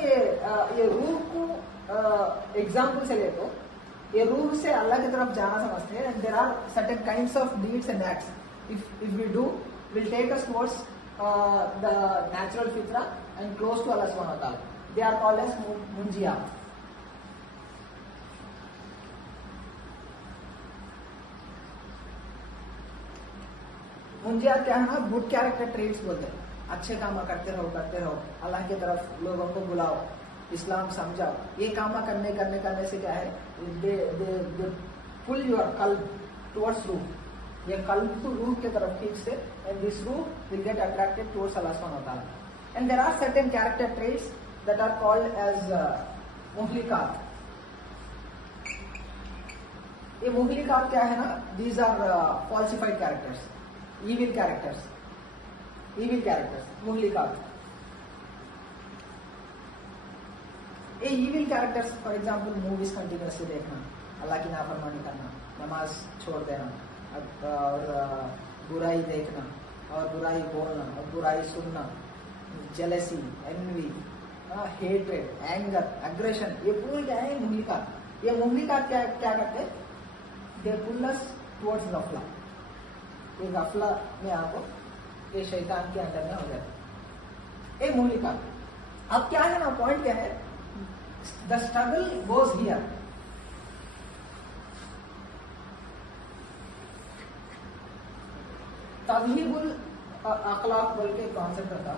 ये रूह को एग्जाम्पल से ले तो ये रूह से अल्लाह की तरफ जाना समझते हैं. And there are certain kinds of deeds and acts if we do will take us towards the natural फित्रा एंड क्लोज टू अल्लाह सुब्हानहू व तआला. दे आर कॉल्ड एज मुंजियात. मुंजियात क्या है ना, गुड कैरेक्टर ट्रेट्स बोलते हैं. अच्छे काम करते रहो, अल्लाह की तरफ लोगों को बुलाओ, इस्लाम समझाओ. ये काम करने से क्या है, दे पुल योर कल्ब टुवर्ड्स रूह. ये कल्ब तो रूह की तरफ खींचते, एंड दिस रूह will get attracted towards Allah सुब्हानहू व तआला. And there are certain character traits that are called as मुहलिकात. ये मुहलिकात क्या है ना, these are falsified characters, evil characters मुहलिकात. ये evil characters for example movies continuously देखना, अल्लाह की नाफरमानी करना, नमाज छोड़ देना, और बुराई देखना और बुराई बोलना और बुराई सुनना, jealousy, envy, hatred, anger, aggression, ये पूरे क्या है मुहलिकात. ये मुहलिकात क्या करते हैं, दे पुल अस टुवर्ड्स गफला. ये गफला में आपको ये शैतान के अंदर में हो जाता है. एक मुहलिकात. अब क्या है ना, पॉइंट क्या है, द स्ट्रगल गोज हियर. तज़हीबुल अखलाक बोल के कॉन्सेप्ट था.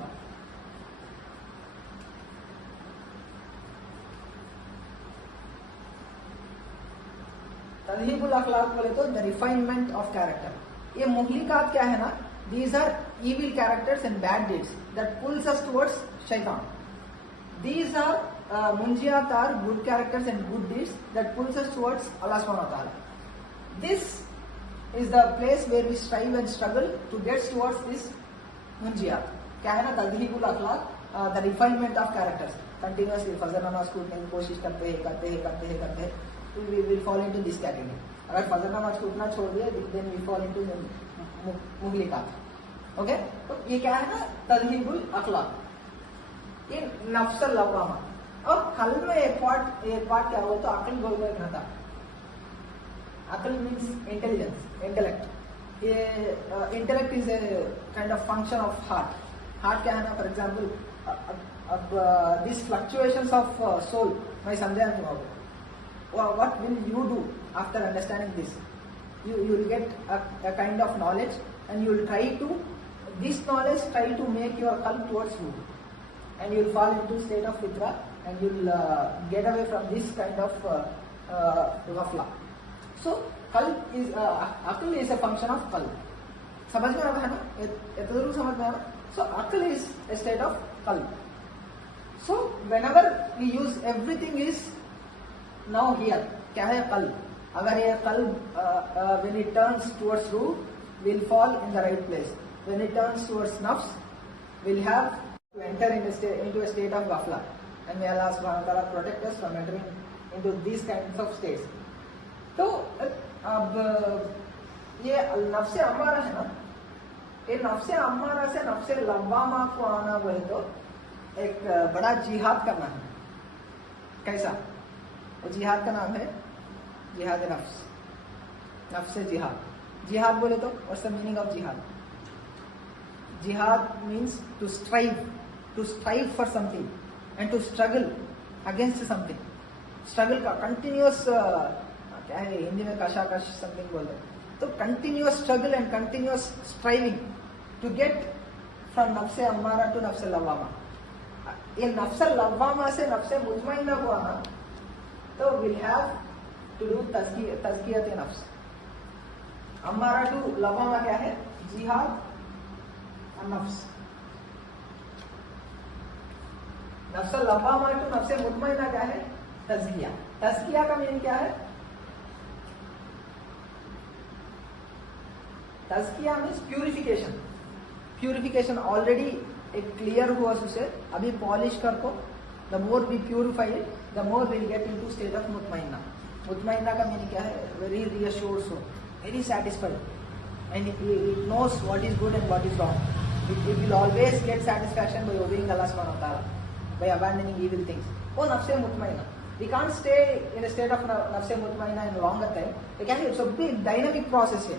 तज़हीबुल अखलाक बोले तो द रिफाइनमेंट ऑफ कैरेक्टर. ये मुहलिकात क्या है ना, these are evil characters and bad deeds that pulls us towards shaitan. These are munjiyat are good characters and good deeds that pulls us towards Allah subhanahu wa ta'ala. This is the place where we strive and struggle to get towards this munjiyat. क्या है ना, तज़हीबुल अखलाक, the refinement of characters. Continuously फजर नमाज छूटने की कोशिश करते हैं, we will fall into this category. अगर फजर नमाज छूटना छोड़ दिया, then we fall into मुहलिकात. ओके, तो ये क्या है ना, तज़हीबुल अखलाक. ये नफ्स लवामा. और कल में एक पार्ट क्या हुआ, तो अक्ल बोल रहे था. अक्ल मीन्स इंटेलेक्ट. ये intellect is a kind of function of heart. Heart क्या है ना, फॉर एग्जाम्पल अब दिस फ्लक्चुएशंस ऑफ सोल मैं समझा तुमको. What will you do after understanding this? You will get a kind of knowledge, and you will try to make your qalb towards you, and you will fall into state of fitra, and you will get away from this kind of ghafla. So qalb is aql is a function of qalb. समझ में आ रहा है ना, ये तो जरूर समझ में आ रहा. So aql is a state of qalb. So whenever we use everything is now here. क्या है, कल्ब. अगर ये कल्ब when it turns towards रूह will fall in the right place. When it turns towards nafs will have to enter into a state of ghafla. And may Allah subhanahu wa ta'ala protect us from entering into these kinds of states. तो अब ये नफ्से अम्मारा है ना, ये नफ्से अम्मारा से नफ्से लव्वामा को आना बोले तो एक बड़ा जिहाद करना है. कैसा? जिहाद का नाम है जिहाद नफ्स. नफ्स जिहाद. जिहाद बोले तो व्हाट्स द मीनिंग ऑफ जिहाद? जिहाद means to strive for something and to struggle against something. Struggle का कंटिन्यूअस क्या है हिंदी में, कशाकश समथिंग बोलते हैं. तो continuous struggle and continuous striving to get from नफ्से अम्मारा टू नफ्से लव्वामा. ये नफ्से लव्वामा से नफ्से मुतमइन्ना को आना, तो विल हैव टू डू तज़कियत नफ्स. अम्मारा टू लवामा क्या है, जिहाद नफ्स. नफ्स लवामा टू नफ्स मुतमइन्ना क्या है, तज़किया. तज़किया का मीनिंग क्या है? तज़किया मीन्स प्यूरिफिकेशन. प्यूरिफिकेशन ऑलरेडी एक क्लियर हुआ उसे, अभी पॉलिश कर को. The more we purify it, the more we'll get into state of mutmainna. Mutmainna का मीनिंग क्या है? Very reassured soul, very satisfied, and it knows what is good and what is wrong. It will always get satisfaction by obeying Allah subhanahu wa ta'ala. by abandoning evil things. Oh, nafse mutmainna. We can't stay in a state of nafse mutmainna in a longer time. It's a big dynamic process here.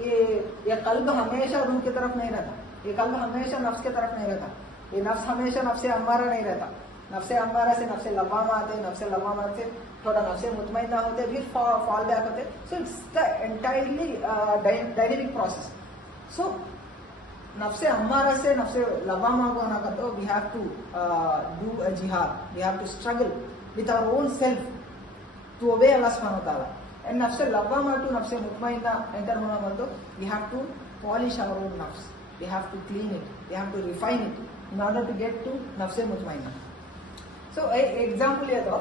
ये कल्ब हमेशा रूह की तरफ नहीं रहता, ये कल्ब हमेशा नफ्स की तरफ नहीं रहता, ये नफ्स हमेशा नफ्से अम्मारा नहीं रहता. नफ्से अम्मारा से नफ्से लवामा आते, नफ्से लवामा से थोड़ा नफ्से मुतमइन्ना होते, फिर फॉल बैक होते. So it's the entirely dynamic process. So नफ्से अम्मारा से नफ्से लवामा को आना करते हो, we have to do a जिहाद, we have to struggle with our own self to obey Allah सुब्हानहू व तआला. And nafse lawwama to nafse mutmainna enter hona matlab we have to polish our own nafs, we have to clean it, we have to refine it in order to get to nafse mutmainna. So example ये तो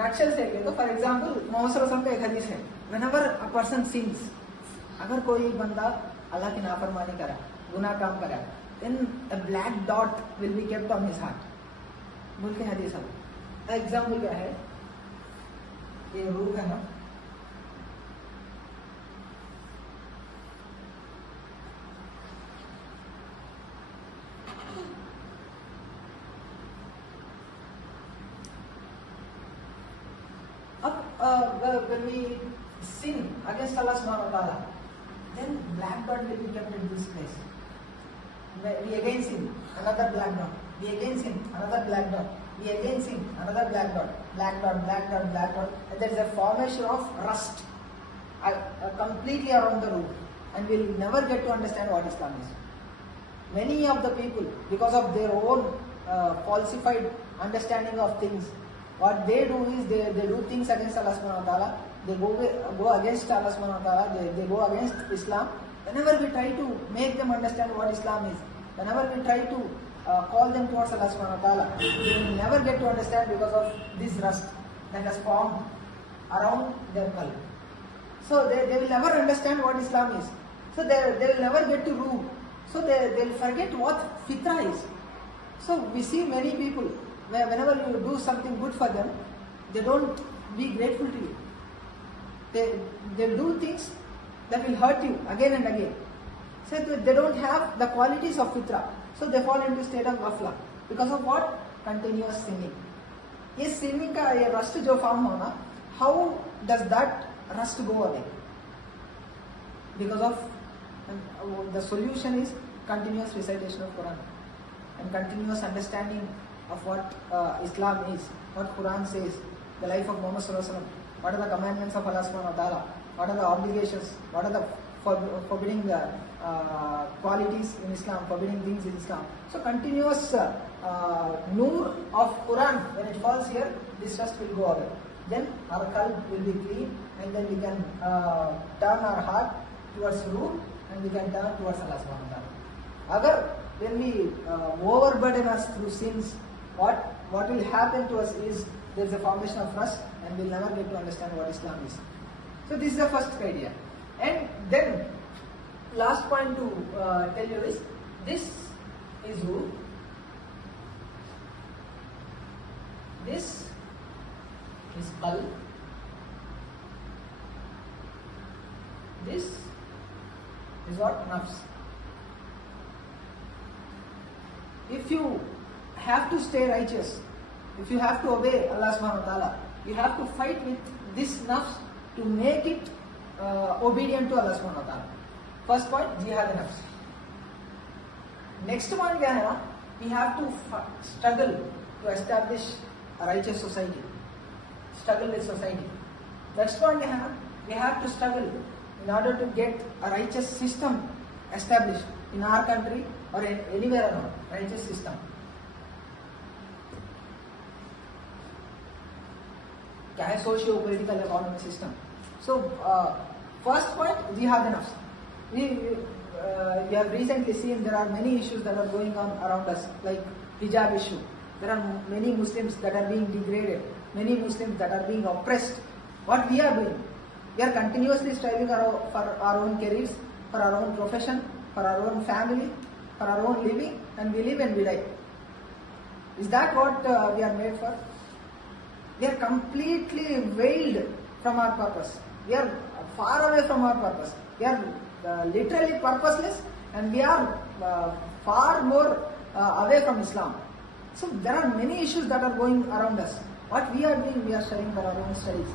नक्शल से तो for example Mohammad सल्लल्लाहु अलैहि वसल्लम का एक हदीस है, whenever a person sins, अगर कोई बंदा अल्लाह की नाफरमानी करा, गुनाह काम करा, then a black dot will be kept on his heart. बोल के हदीस है. एग्जाम्पल क्या है, ये रूह है ना, अब when we sin against Allah subhanahu wa ta'ala, then black dot will be kept in this place. We again sin, another black dot. We again sin, another black dot. We again sin, another black dot. Black dot, black dot, black dot. And there is a formation of rust completely around the root. And we will never get to understand what Islam is. Many of the people, because of their own falsified understanding of things, what they do is they do things against Allah subhanahu wa ta'ala. They go against Allah subhanahu wa ta'ala. They go against Islam. Whenever we try to make them understand what Islam is, whenever we try to call them towards Allah subhanahu wa ta'ala, they will never get to understand because of this rust that has formed around their qalb. So they will never understand what Islam is. So they will never get to ruh. So they will forget what fitrah is. So we see many people, whenever you do something good for them, they don't be grateful to you. They do things that will hurt you again and again. So they don't have the qualities of fitrah. So they fall into state of ghafla. Because of what? Continuous sinning. This sinning का ये rust जो form होना, how does that rust go away? Because of the solution is continuous recitation of Quran and continuous understanding of what Islam is, what Quran says, the life of Muhammad sallallahu alaihi wasallam, what are the commandments of Allah subhanahu wa ta'ala, what are the obligations, what are the forbidding qualities in Islam, forbidding things in Islam. So continuous noor of Quran, when it falls here, this rust will go away. Then our qalb will be clean, and then we can turn our heart towards ruh, and we can turn towards Allah subhanahu wa ta'ala. Agar when we overburden us through sins, what will happen to us is there is a formation of rust, and we'll never get to understand what Islam is. So this is the first idea. And then last point to tell you is, this is ruh, this is qalb, this is what? Nafs. If you have to stay righteous, if you have to obey Allah subhanahu wa ta'ala, you have to fight with this nafs to make it obedient to Allah subhanahu wa ta'ala. First point, jihad nafs. Next one क्या है ना, we have to struggle to establish a righteous society. Struggle with society. Next one क्या है ना, we have to struggle in order to get a righteous system established in our country or anywhere around. Righteous system. क्या है? Socio-political economic system. So first point, jihad nafs. We have recently seen there are many issues that are going on around us, like hijab issue. There are many Muslims that are being degraded, many Muslims that are being oppressed. What we are doing? We are continuously striving for our own careers, for our own profession, for our own family, for our own living, and we live and we die. Is that what we are made for? We are completely veiled from our purpose. We are far away from our purpose. We are literally purposeless, and we are far more away from Islam. So there are many issues that are going around us. What we are doing, we are studying for our own studies.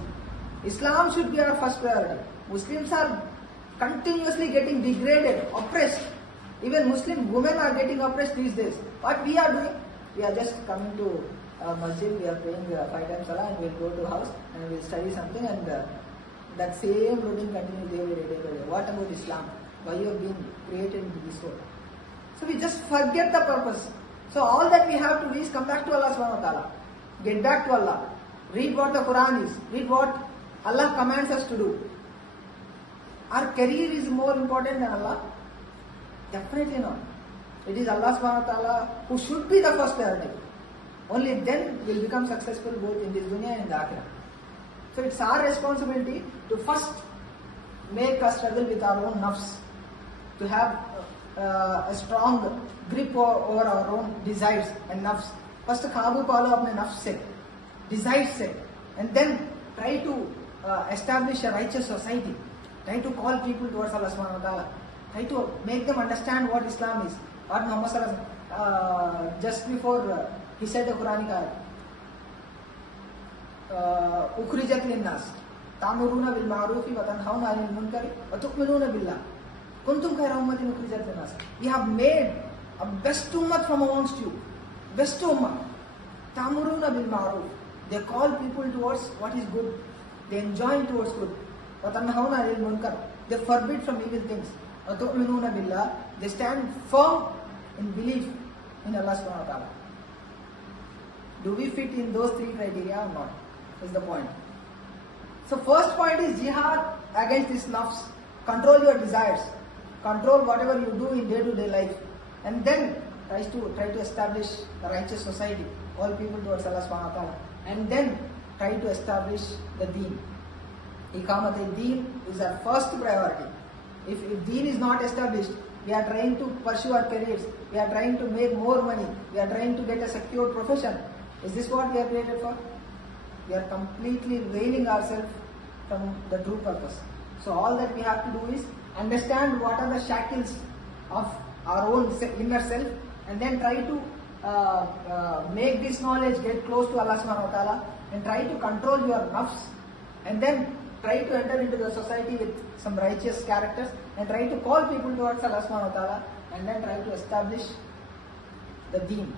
Islam should be our first priority. Muslims are continuously getting degraded, oppressed. Even Muslim women are getting oppressed these days. What we are doing, we are just coming to masjid, we are praying 5 times salah, and we will go to house and we will study something, and that same routine continues day by day, day by day. What about Islam? Why you have been created into this world? So we just forget the purpose. So all that we have to do is come back to Allah subhanahu wa ta'ala. Get back to Allah. Read what the Quran is. Read what Allah commands us to do. Our career is more important than Allah? Definitely not. It is Allah subhanahu wa ta'ala who should be the first priority. Only then we'll become successful both in this dunya and in the akhirah. So it's our responsibility to first make a struggle with our own nafs, to have a strong grip over our own desires and nafs. First काबू पालो अपने नफ्स से, desires से, and then try to establish a righteous society. Try to call people towards Allah subhanahu wa ta'ala. Try to make them understand what Islam is. What Muhammad sallallahu alaihi wasallam, just before he said the Quranic ayat, ukhrijat linnas ta'muruna bil ma'rufi wa tanhauna 'anil munkari wa tu'minuna billah kuntum khayra ummatin ukhrijat linnas. We have made a best ummah from amongst you. Best ummah. Ta'muruna bil ma'ruf. They call people towards what is good. They enjoin towards good. wa tanhauna 'anil munkar. They forbid from evil things. wa tu'minuna billah. They stand firm in belief in Allah subhanahu wa ta'ala. Do we fit in those 3 criteria or not? Is the point. So first point is jihad against this nafs. Control your desires. Control whatever you do in day-to-day life. And then try to establish a righteous society. All people towards Allah subhanahu wa ta'ala. And then try to establish the deen. Iqamat al-deen is our first priority. If deen is not established, we are trying to pursue our careers. We are trying to make more money. We are trying to get a secure profession. Is this what we are created for? We are completely veiling ourselves from the true purpose. So all that we have to do is understand what are the shackles of our own inner self, and then try to make this knowledge get close to Allah subhanahu wa ta'ala, and try to control your nafs, and then try to enter into the society with some righteous characters, and try to call people towards Allah subhanahu wa ta'ala, and then try to establish the deen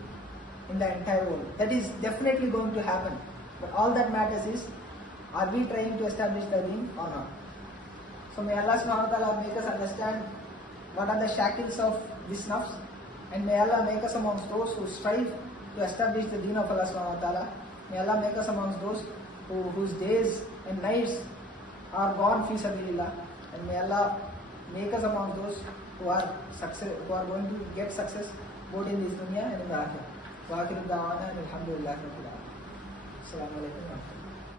in the entire world. That is definitely going to happen. But all that matters is, are we trying to establish the deen or not? So may Allah subhanahu wa ta'ala make us understand what are the shackles of this nafs, and may Allah make us amongst those who strive to establish the deen of Allah subhanahu wa ta'ala. May Allah make us amongst those whose days and nights are gone fi sabilillah, and may Allah make us amongst those who are going to get success both in this dunya and in the akhirah. Wa akhiru da'wana alhamdulillahi rabbil alamin. Assalamu alaikum wa rahmatullahi.